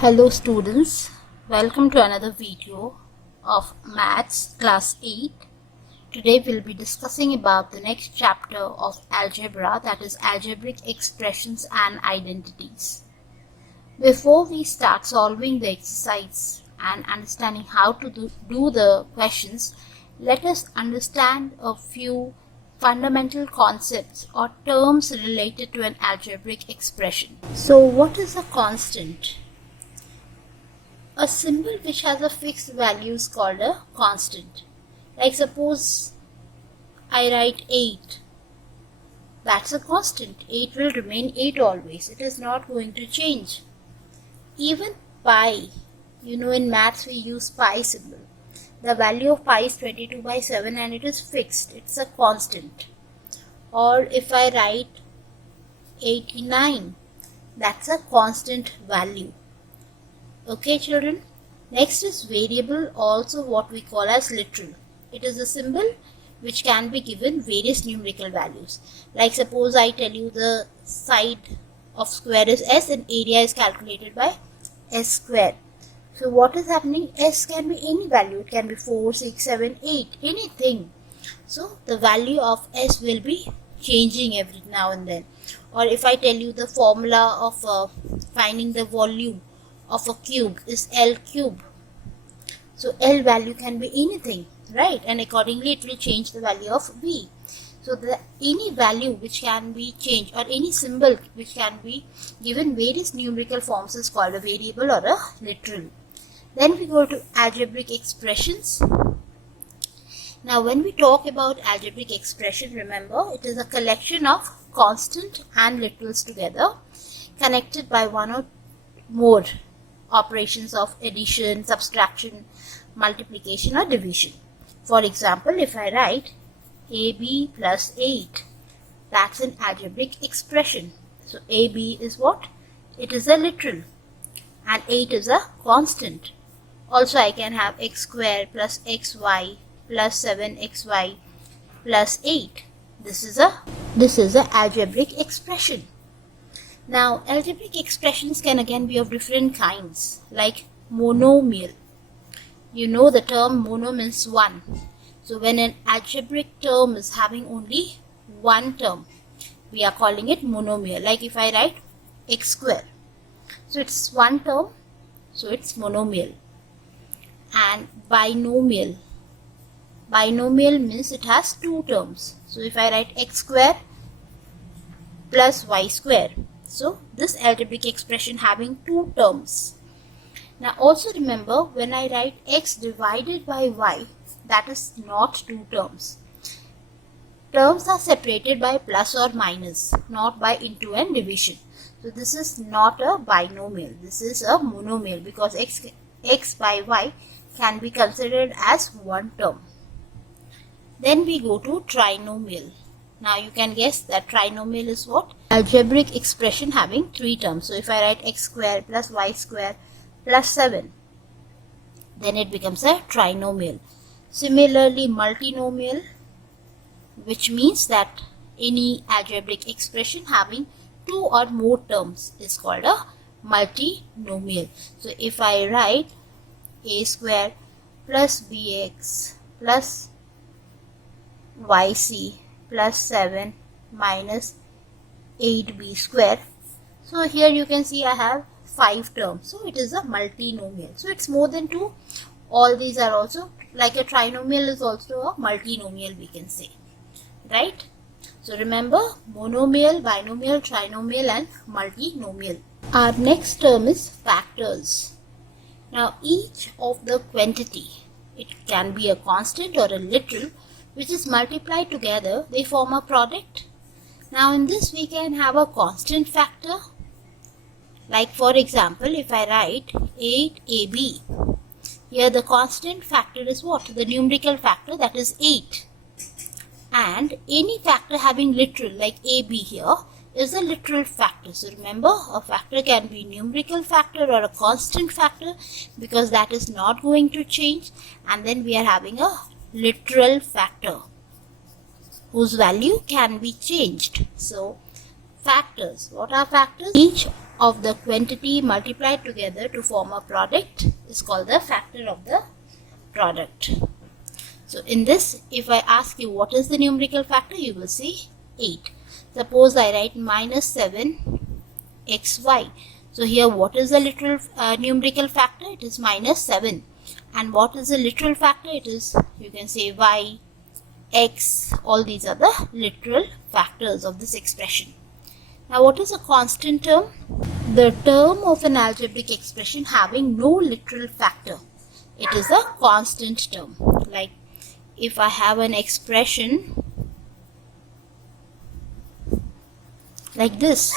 Hello students, welcome to another video of Maths Class 8. Today we'll be discussing about the next chapter of algebra, that is algebraic expressions and identities. Before we start solving the exercise and understanding how to do the questions, let us understand a few fundamental concepts or terms related to an algebraic expression. So what is a constant? A symbol which has a fixed value is called a constant. Like suppose I write 8. That's a constant. 8 will remain 8 always. It is not going to change. Even pi, in maths we use pi symbol. The value of pi is 22/7 and it is fixed. It's a constant. Or if I write 89, that's a constant value. Okay children, next is variable, also what we call as literal. It is a symbol which can be given various numerical values. Like suppose I tell you the side of square is s and area is calculated by s square. So what is happening? S can be any value. It can be 4, 6, 7, 8, anything. So the value of s will be changing every now and then. Or if I tell you the formula of finding the volume of a cube is L cube. So L value can be anything, right? And accordingly it will change the value of V. So any value which can be changed or any symbol which can be given various numerical forms is called a variable or a literal. Then we go to algebraic expressions. Now when we talk about algebraic expression, remember it is a collection of constant and literals together connected by one or more operations of addition, subtraction, multiplication or division. For example, if I write AB plus 8, that's an algebraic expression. So AB is what? It is a literal and 8 is a constant. Also I can have x square plus xy plus 7xy plus 8. This is a algebraic expression. Now, algebraic expressions can again be of different kinds, like monomial. You know the term mono means one. So, when an algebraic term is having only one term, we are calling it monomial. Like if I write x square, so it's one term, so it's monomial. And binomial. Binomial means it has two terms. So, if I write x square plus y square, so this algebraic expression having two terms. Now also remember, when I write x divided by y, that is not two terms. Terms are separated by plus or minus, not by into and division. So this is not a binomial. This is a monomial because x by y can be considered as one term. Then we go to trinomial. Now you can guess that trinomial is what? Algebraic expression having three terms. So if I write x square plus y square plus 7, then it becomes a trinomial. Similarly, multinomial, which means that any algebraic expression having two or more terms is called a multinomial. So if I write a square plus bx plus yc plus 7 minus 8b square. So here you can see I have 5 terms. So it is a multinomial. So it's more than 2. All these are also like a trinomial is also a multinomial, we can say. Right? So remember, monomial, binomial, trinomial and multinomial. Our next term is factors. Now each of the quantity, it can be a constant or a literal, which is multiplied together, they form a product. Now in this we can have a constant factor. Like for example, if I write 8ab, here the constant factor is what? The numerical factor, that is 8. And any factor having literal like ab here is a literal factor. So remember, a factor can be numerical factor or a constant factor because that is not going to change. And then we are having a literal factor whose value can be changed. So factors, what are factors? Each of the quantity multiplied together to form a product is called the factor of the product. So in this, if I ask you what is the numerical factor, you will say 8. Suppose I write minus 7xy. So here what is the literal numerical factor? It is minus 7. And what is the literal factor? It is, you can say y, x, all these are the literal factors of this expression. Now what is a constant term? The term of an algebraic expression having no literal factor. It is a constant term. Like if I have an expression like this,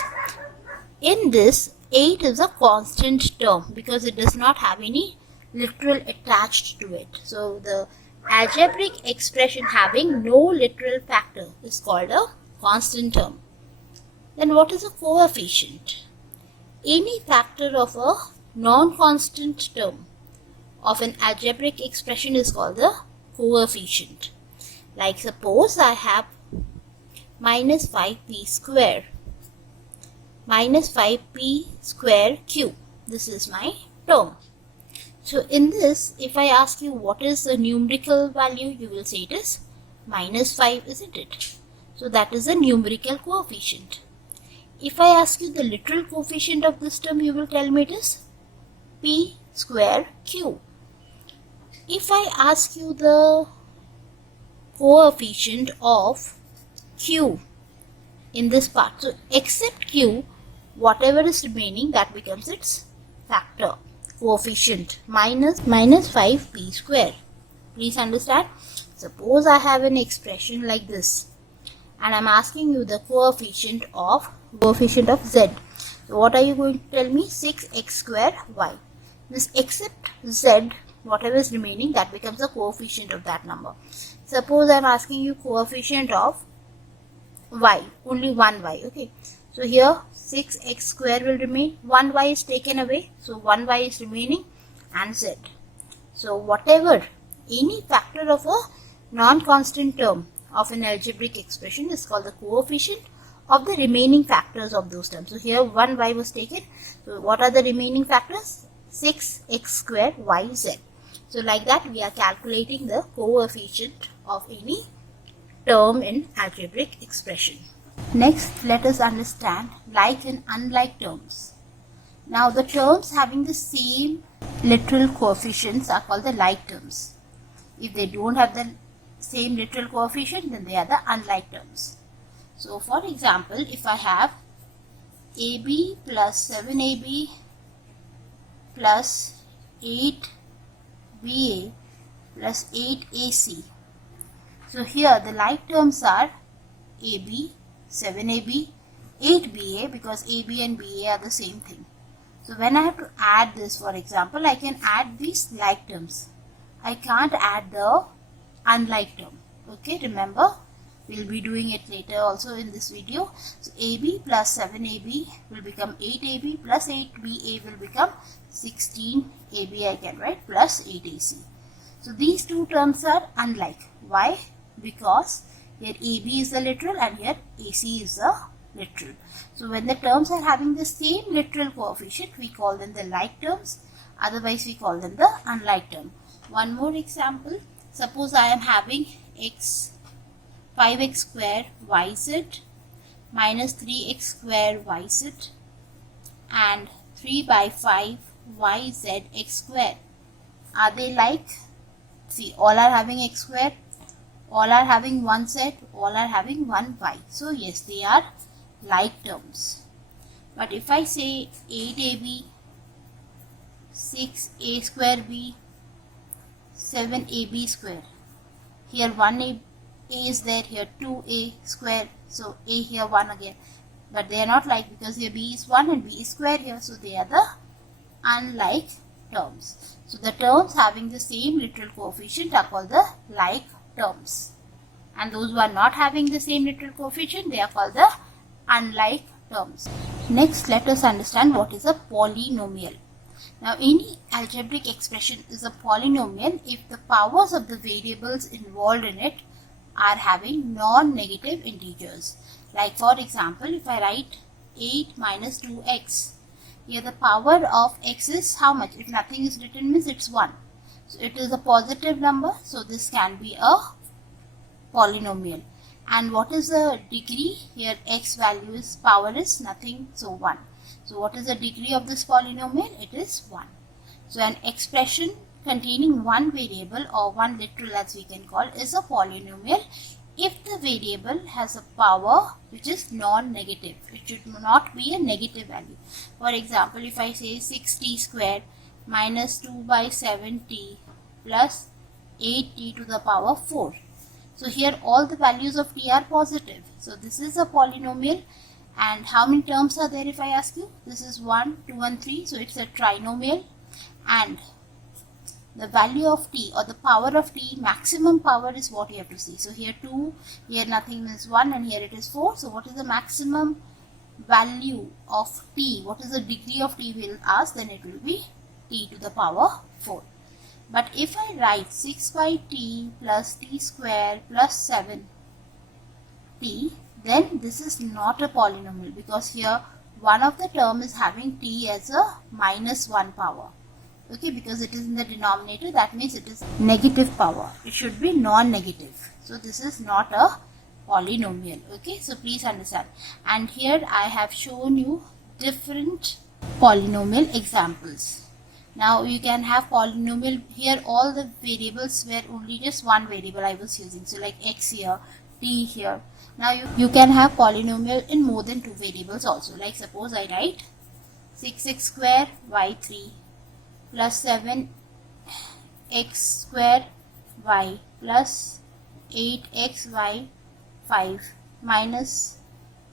in this 8 is a constant term because it does not have any literal attached to it. So the algebraic expression having no literal factor is called a constant term. Then what is a coefficient? Any factor of a non-constant term of an algebraic expression is called the coefficient. Like suppose I have minus 5p square, minus 5p square cube. This is my term. So in this, if I ask you what is the numerical value, you will say it is minus 5, isn't it? So that is the numerical coefficient. If I ask you the literal coefficient of this term, you will tell me it is p square q. If I ask you the coefficient of q in this part, so except q, whatever is remaining, that becomes its factor, coefficient, minus 5p square. Please understand. Suppose I have an expression like this and I'm asking you the coefficient of z. So what are you going to tell me? 6x square y. This except z, whatever is remaining, that becomes the coefficient of that number. Suppose I'm asking you coefficient of y, only one y. Okay, so here 6x square will remain, one y is taken away, so one y is remaining, and z. So whatever, any factor of a non-constant term of an algebraic expression is called the coefficient of the remaining factors of those terms. So here 1y was taken. So what are the remaining factors? 6x square y z. So like that we are calculating the coefficient of any term in algebraic expression. Next, let us understand like and unlike terms. Now the terms having the same literal coefficients are called the like terms. If they don't have the same literal coefficient, then they are the unlike terms. So for example, if I have AB plus 7AB plus 8BA plus 8AC. So here the like terms are AB, 7AB, 8BA, because AB and BA are the same thing. So when I have to add this, for example, I can add these like terms. I can't add the unlike term. Okay, remember, we'll be doing it later also in this video. So AB plus 7AB will become 8AB plus 8BA will become 16AB, I can write, plus 8AC. So these two terms are unlike. Why? Because here AB is the literal and here AC is the literal. So when the terms are having the same literal coefficient, we call them the like terms. Otherwise we call them the unlike term. One more example. Suppose I am having 5x square yz minus 3x square yz and 3 by 5 yz x square. Are they like? See, all are having x square, all are having one z, all are having one y. So yes, they are like terms. But if I say 8ab, 6a square b, 7ab square, here 1a is there, here 2a square, so a here 1 again, but they are not like, because here b is 1 and b is square here, so they are the unlike terms. So the terms having the same literal coefficient are called the like terms, and those who are not having the same literal coefficient, they are called the unlike terms. Next, let us understand what is a polynomial. Now, any algebraic expression is a polynomial if the powers of the variables involved in it are having non-negative integers. Like for example, if I write 8 minus 2x, Here the power of x is how much? If nothing is written means it's 1. So it is a positive number, so this can be a polynomial. And what is the degree? Here x value is, power is nothing, so 1. So what is the degree of this polynomial? It is 1. So an expression containing one variable or one literal, as we can call, is a polynomial if the variable has a power which is non-negative. It should not be a negative value. For example, if I say 6t squared minus 2 by 7t plus 8t to the power 4. So here all the values of t are positive. So this is a polynomial. And how many terms are there if I ask you? This is 1, 2 and 3. So it's a trinomial. And the value of t or the power of t, maximum power, is what you have to see. So here 2, here nothing means 1, and here it is 4. So what is the maximum value of t? What is the degree of t we'll ask? Then it will be t to the power 4. But if I write 6 by t plus t square plus 7t, then this is not a polynomial, because here one of the term is having t as a minus 1 power. Okay, because it is in the denominator, that means it is negative power. It should be non-negative. So this is not a polynomial. Okay, so please understand. And here I have shown you different polynomial examples. Now you can have polynomial. Here all the variables were only just one variable I was using. So like x here, t here. Now you can have polynomial in more than two variables also. Like suppose I write 6x square y3 plus 7x square y plus 8xy 5 minus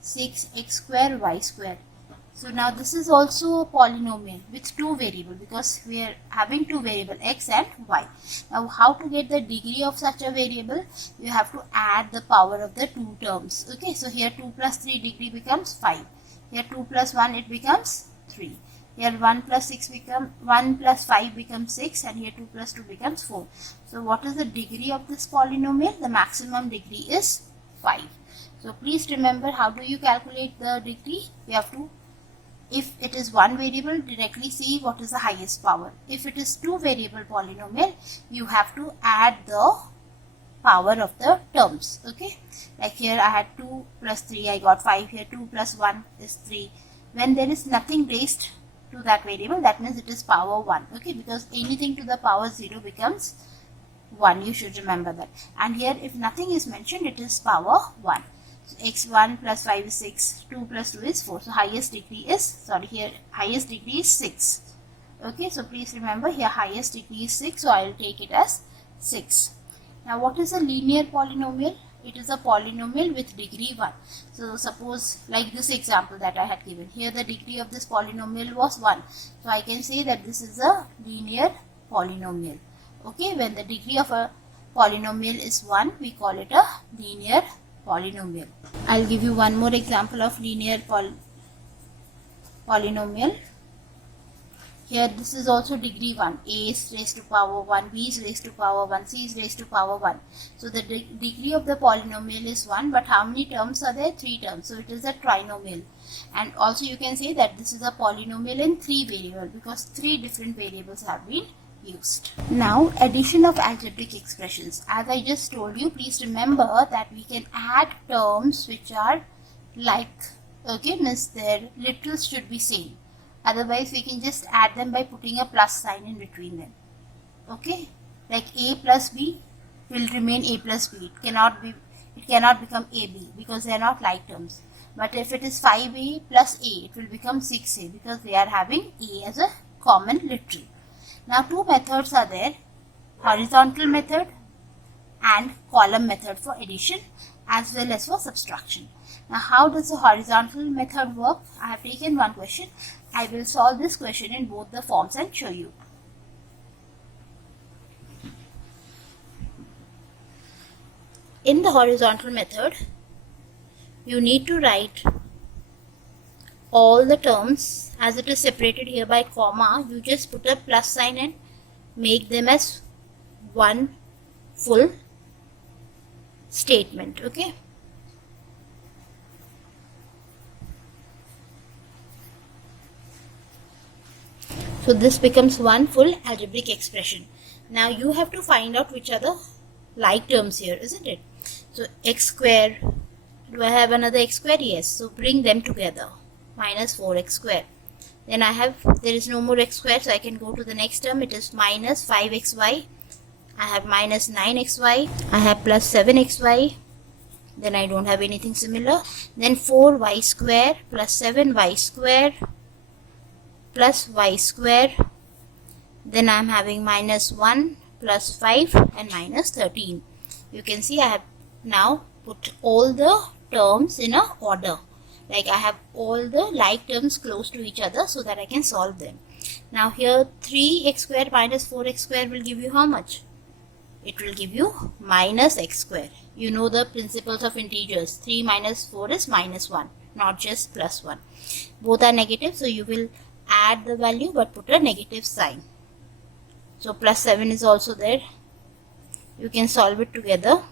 6x square y square. So now this is also a polynomial with two variables, because we are having two variables x and y. Now how to get the degree of such a variable? You have to add the power of the two terms. Okay, so here 2 plus 3 degree becomes 5. Here 2 plus 1 it becomes 3. Here 1 plus 5 becomes 6, and here 2 plus 2 becomes 4. So what is the degree of this polynomial? The maximum degree is 5. So please remember, how do you calculate the degree? You have to, if it is one variable, directly see what is the highest power. If it is two variable polynomial, you have to add the power of the terms. Okay, like here I had 2 plus 3, I got 5. Here 2 plus 1 is 3. When there is nothing raised to that variable, that means it is power 1. Okay, because anything to the power 0 becomes 1. You should remember that. And here if nothing is mentioned, it is power 1. So x1 plus 5 is 6, 2 plus 2 is 4. So highest degree is, highest degree is 6. Okay, so please remember, here highest degree is 6, so I will take it as 6. Now what is a linear polynomial? It is a polynomial with degree 1. So suppose like this example that I had given. Here the degree of this polynomial was 1. So I can say that this is a linear polynomial. Okay, when the degree of a polynomial is 1, we call it a linear polynomial. I'll give you one more example of linear polynomial. Here this is also degree 1. A is raised to power 1, B is raised to power 1, C is raised to power 1. So the degree of the polynomial is 1, but how many terms are there? 3 terms. So it is a trinomial. And also you can say that this is a polynomial in 3 variables, because 3 different variables have been used. Now addition of algebraic expressions. As I just told you, please remember that we can add terms which are like, okay, means their literals should be same. Otherwise we can just add them by putting a plus sign in between them. Okay, like a plus b will remain a plus b. It cannot become ab, because they are not like terms. But if it is 5a plus a, it will become 6a, because we are having a as a common literal. Now two methods are there, horizontal method and column method for addition as well as for subtraction. Now how does the horizontal method work? I have taken one question. I will solve this question in both the forms and show you. In the horizontal method, you need to write all the terms. As it is separated here by comma, you just put a plus sign and make them as one full statement. Okay. So this becomes one full algebraic expression. Now you have to find out which are the like terms here, isn't it? So x square, do I have another x square? Yes. So bring them together. Minus 4x square. Then there is no more x square, so I can go to the next term. It is minus 5xy. I have minus 9xy. I have plus 7xy. Then I don't have anything similar. Then 4y square plus 7y square plus y square. Then I am having minus 1 plus 5 and minus 13. You can see I have now put all the terms in a order. Like I have all the like terms close to each other so that I can solve them. Now here 3x square minus 4x square will give you how much? It will give you minus x square. You know the principles of integers. 3 minus 4 is minus 1, not just plus 1. Both are negative, so you will add the value but put a negative sign. So plus 7 is also there. You can solve it together.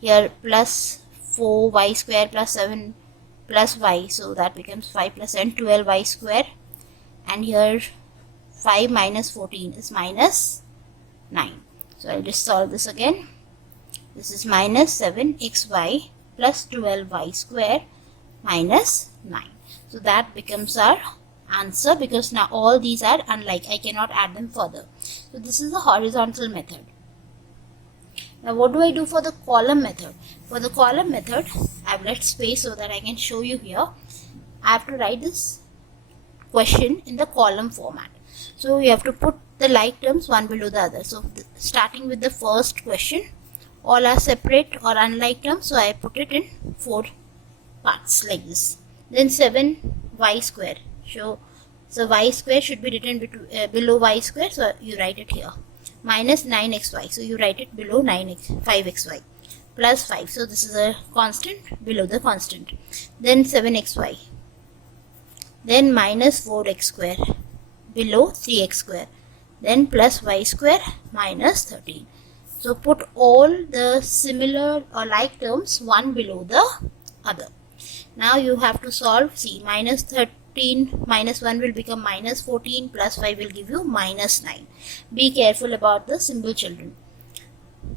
Here plus 4y square plus 7 plus y, so that becomes 5 plus 7, 12y square. And here 5 minus 14 is minus 9. So I'll just solve this again. This is minus 7xy plus 12y square minus 9. So that becomes our answer, because now all these are unlike. I cannot add them further. So this is the horizontal method. Now what do I do for the column method? For the column method, I've left space so that I can show you here. I have to write this question in the column format. So you have to put the like terms one below the other. So starting with the first question, all are separate or unlike terms, so I put it in 4 parts like this. Then 7y square. So y square should be written below y square, so you write it here. Minus 9xy, so you write it below 5xy. Plus 5, so this is a constant below the constant. Then 7xy. Then minus 4x square below 3x square. Then plus y square minus 13. So put all the similar or like terms one below the other. Now you have to solve. See, minus 13 minus 1 will become minus 14, plus 5 will give you minus 9. Be careful about the symbol, children.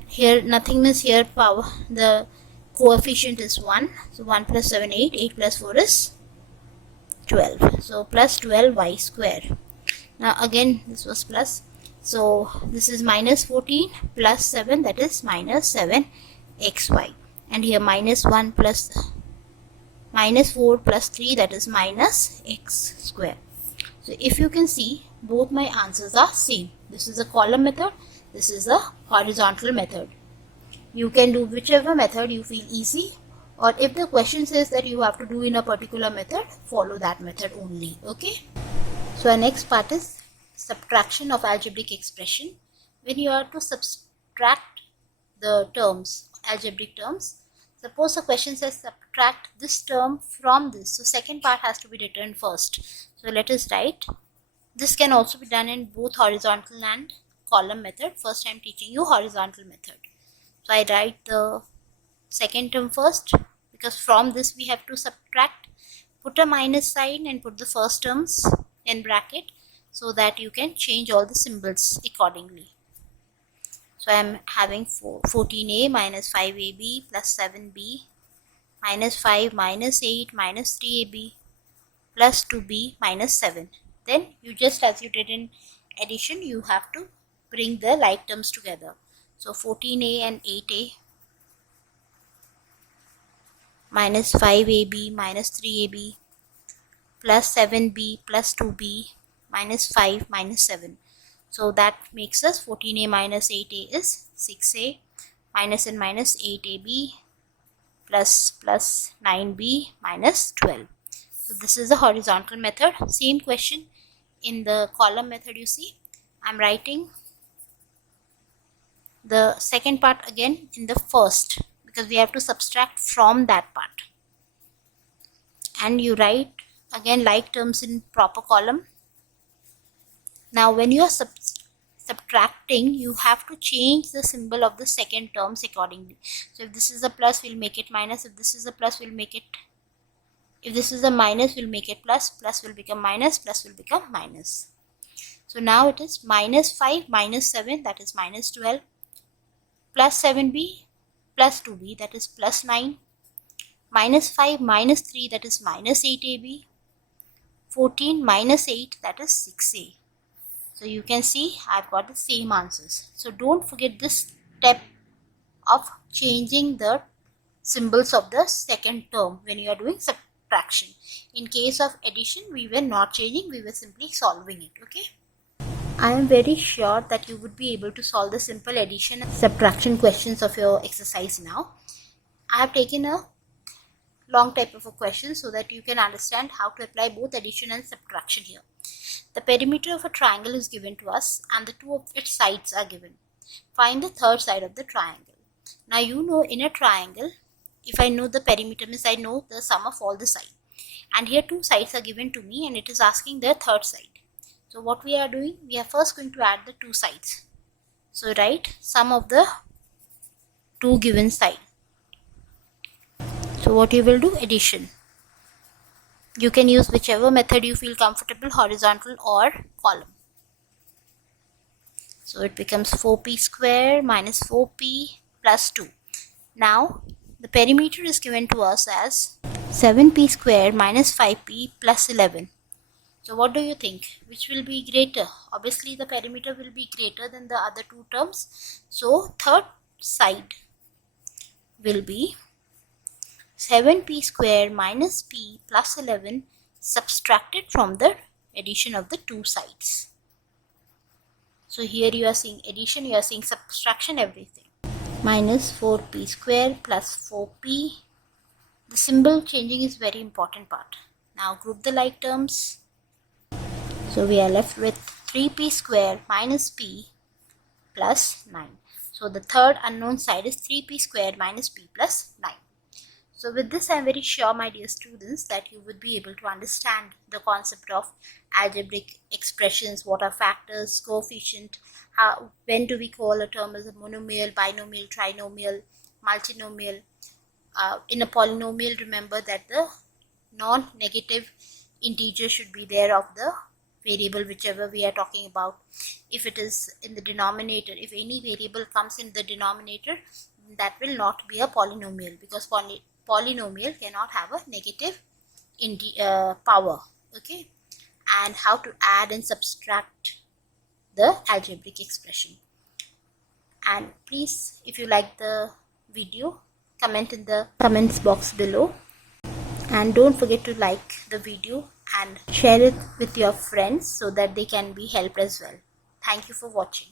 Here nothing means here power. The coefficient is 1. So 1 plus 7, 8. 8 plus 4 is 12. So plus 12y square. Now again this was plus. So this is minus 14 plus 7, that is minus 7xy. And here minus 1 plus minus 4 plus 3, that is minus x square. So if you can see, both my answers are same. This is a column method, this is a horizontal method. You can do whichever method you feel easy, or if the question says that you have to do in a particular method, follow that method only. Okay. So our next part is subtraction of algebraic expression. When you are to subtract the terms, algebraic terms, suppose the question says subtract this term from this. So second part has to be written first. So let us write. This can also be done in both horizontal and column method. First I am teaching you horizontal method. So I write the second term first, because from this we have to subtract. Put a minus sign and put the first terms in bracket so that you can change all the symbols accordingly. So I am having 14a minus 5ab plus 7b minus 5 minus 8 minus 3ab plus 2b minus 7. Then you just, as you did in addition, you have to bring the like terms together. So 14a and 8a minus 5ab minus 3ab plus 7b plus 2b minus 5 minus 7. So that makes us 14a minus 8a is 6a minus and minus 8ab plus 9b minus 12. So this is the horizontal method. Same question in the column method. You see, I'm writing the second part again in the first, because we have to subtract from that part. And you write again like terms in proper column. Now when you are subtracting, you have to change the symbol of the second terms accordingly. So if this is a plus, we'll make it minus. If this is a plus, we'll make it If this is a minus, we'll make it plus, plus will become minus, plus will become minus. So now it is minus 5 minus 7, that is minus 12, plus 7b plus 2b, that is plus 9, minus 5 minus 3, that is minus 8ab, 14 minus 8, that is 6a. So you can see I've got the same answers. So don't forget this step of changing the symbols of the second term when you are doing subtraction. In case of addition, we were not changing, we were simply solving it. Okay. I am very sure that you would be able to solve the simple addition and subtraction questions of your exercise now. I have taken a long type of a question so that you can understand how to apply both addition and subtraction here. The perimeter of a triangle is given to us and the two of its sides are given. Find the third side of the triangle. Now you know in a triangle, if I know the perimeter means I know the sum of all the sides. And here two sides are given to me and it is asking the third side. So what we are doing, we are first going to add the two sides. So write sum of the two given side. So what you will do, addition. You can use whichever method you feel comfortable, horizontal or column. So it becomes 4p square minus 4p plus 2. Now the perimeter is given to us as 7p square minus 5p plus 11. So what do you think? Which will be greater? Obviously the perimeter will be greater than the other two terms. So third side will be 7p square minus p plus 11 subtracted from the addition of the two sides. So here you are seeing addition, you are seeing subtraction, everything. Minus 4p square plus 4p. The symbol changing is very important part. Now group the like terms. So we are left with 3p square minus p plus 9. So the third unknown side is 3p square minus p plus 9. So with this I am very sure, my dear students, that you would be able to understand the concept of algebraic expressions, what are factors, coefficient, when do we call a term as a monomial, binomial, trinomial, multinomial. In a polynomial, remember that the non-negative integer should be there of the variable whichever we are talking about. If it is in the denominator, if any variable comes in the denominator, that will not be a polynomial, because polynomial cannot have a negative power. Okay. And how to add and subtract the algebraic expression. And please, if you like the video, comment in the comments box below. And don't forget to like the video and share it with your friends so that they can be helped as well. Thank you for watching.